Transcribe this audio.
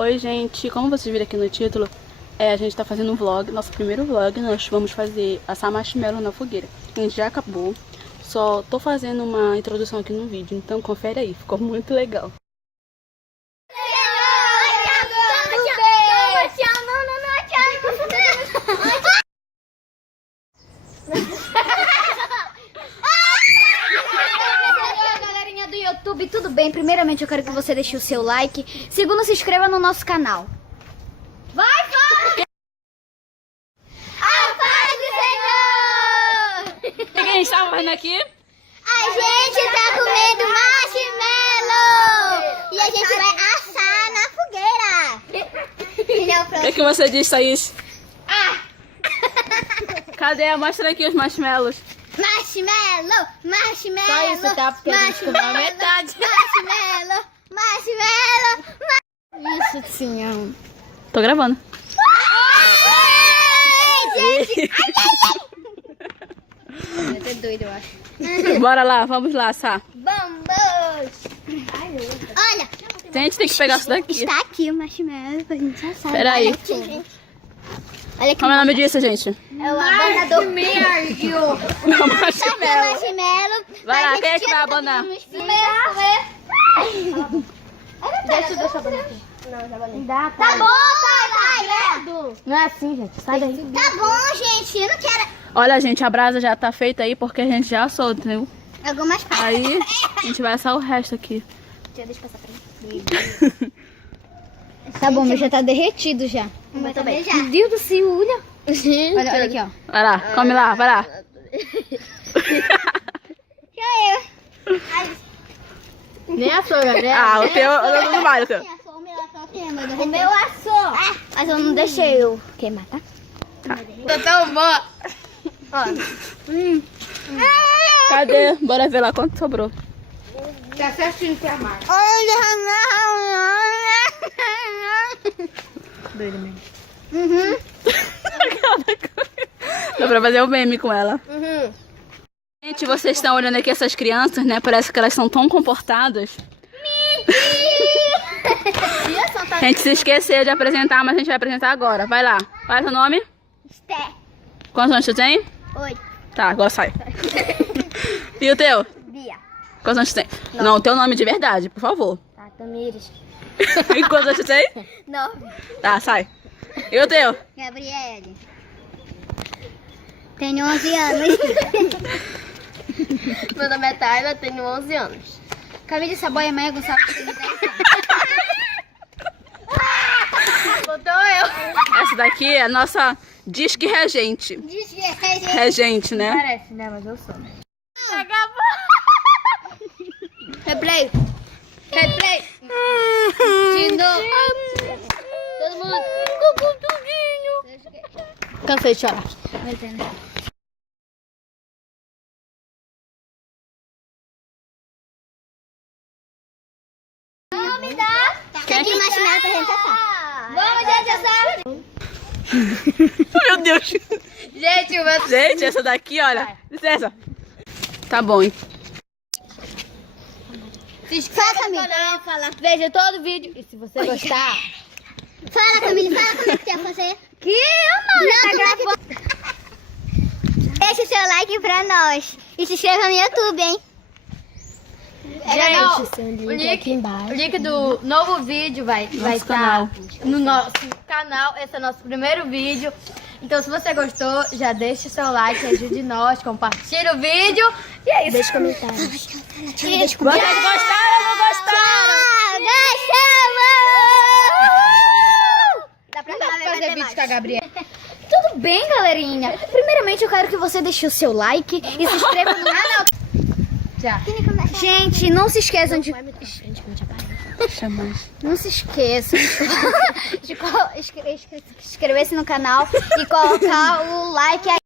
Oi gente, como vocês viram aqui no título, a gente tá fazendo um vlog, nosso primeiro vlog. Nós vamos fazer assar marshmallow na fogueira. A gente já acabou, só tô fazendo uma introdução aqui no vídeo, então confere aí, ficou muito legal. YouTube, tudo bem? Primeiramente eu quero que você deixe o seu like. Segundo, se inscreva no nosso canal. Vai! A paz do Senhor! O que a gente tá fazendo aqui? A gente tá comendo marshmallow! E a gente vai assar na fogueira! O que você disse, Thaís? Cadê? Mostra aqui os marshmallows. Marshmallow! Marshmallow! Só isso, tá? Porque a gente comeu metade. Marshmallow! Marshmallow! Isso sim, é um... Tô gravando. Ai, gente! Eu tô doido, eu acho. Bora lá, vamos lá assar. Vamos! Olha! Gente, tem que pegar isso daqui. Está aqui o marshmallow pra gente assar. Peraí. Olha aqui, gente. Olha aqui. Como é o nome disso, gente? É o abanador. Marshmallow. Marshmallow. Vai lá, quem é que vai abanar? Comer. Deixa eu abanar aqui. Tá bom, vai. Não é assim, gente. Sai daí. Tá bom, gente. Eu não quero... Olha, gente, a brasa já tá feita aí porque a gente já assou, entendeu? Algumas partes. Aí a gente vai assar o resto aqui. Deixa eu passar pra mim. Tá bom, mas já tá derretido já. Mas também já. Meu Deus do céu, olha. Olha aqui, ó. Vai lá, come lá, vai lá. Nem a sogra, né? Ah, o teu não vai, o teu. O meu assou. Mas eu não deixei eu queimar, tá? Tá tão boa. Cadê? Bora ver lá quanto sobrou. Tá certinho que amar. Doido mesmo. Uhum. Dá pra fazer um meme com ela. Uhum. Gente, vocês estão olhando aqui essas crianças, né? Parece que elas são tão comportadas. A gente se esqueceu de apresentar, mas a gente vai apresentar agora. Vai lá. Qual é o seu nome? Esté. Quantos anos você tem? 8. Tá, agora sai. E o teu? Bia. Quantos anos você tem? Não, o teu nome de verdade, por favor. Tá, Tamires. E quantos anos você tem? 9. Tá, sai. E o teu? Gabriele. Tenho 11 anos. Meu nome é Tayla, tenho 11 anos. Camille Saboia Maia Gonçalves. Botou eu. Essa daqui é a nossa disque regente. Regente, né? Parece, né? Mas eu sou. Replay. Replay. De novo. Todo mundo. Cansei de chorar. Vamos dar. Quer que marshmallow pra gente assar? Vamos, gente, assar. Meu Deus. Gente, o meu... Gente, essa daqui, olha. Licença. Tá bom, hein? Se inscreva no Camila. canal, veja todo o vídeo. E se você gostar... Fala, Camille. Fala como é que quer fazer. Que eu não, Não, tá gravando. Deixa o seu like pra nós. E se inscreva no YouTube, hein? Gente, seu o link do novo vídeo vai estar canal. no nosso canal. Esse é o nosso primeiro vídeo. Então, se você gostou, já deixa o seu like, ajude nós, compartilha o vídeo. E é isso. Deixa comentários. Vocês gostaram ou não gostaram? Dá pra Fazer vídeo com a Gabriela. Tudo bem, galerinha? Primeiramente, eu quero que você deixe o seu like e se inscreva no canal. Já. Gente, não se esqueçam de... Chama. Não se esqueçam de inscrever-se no canal e colocar o like aí.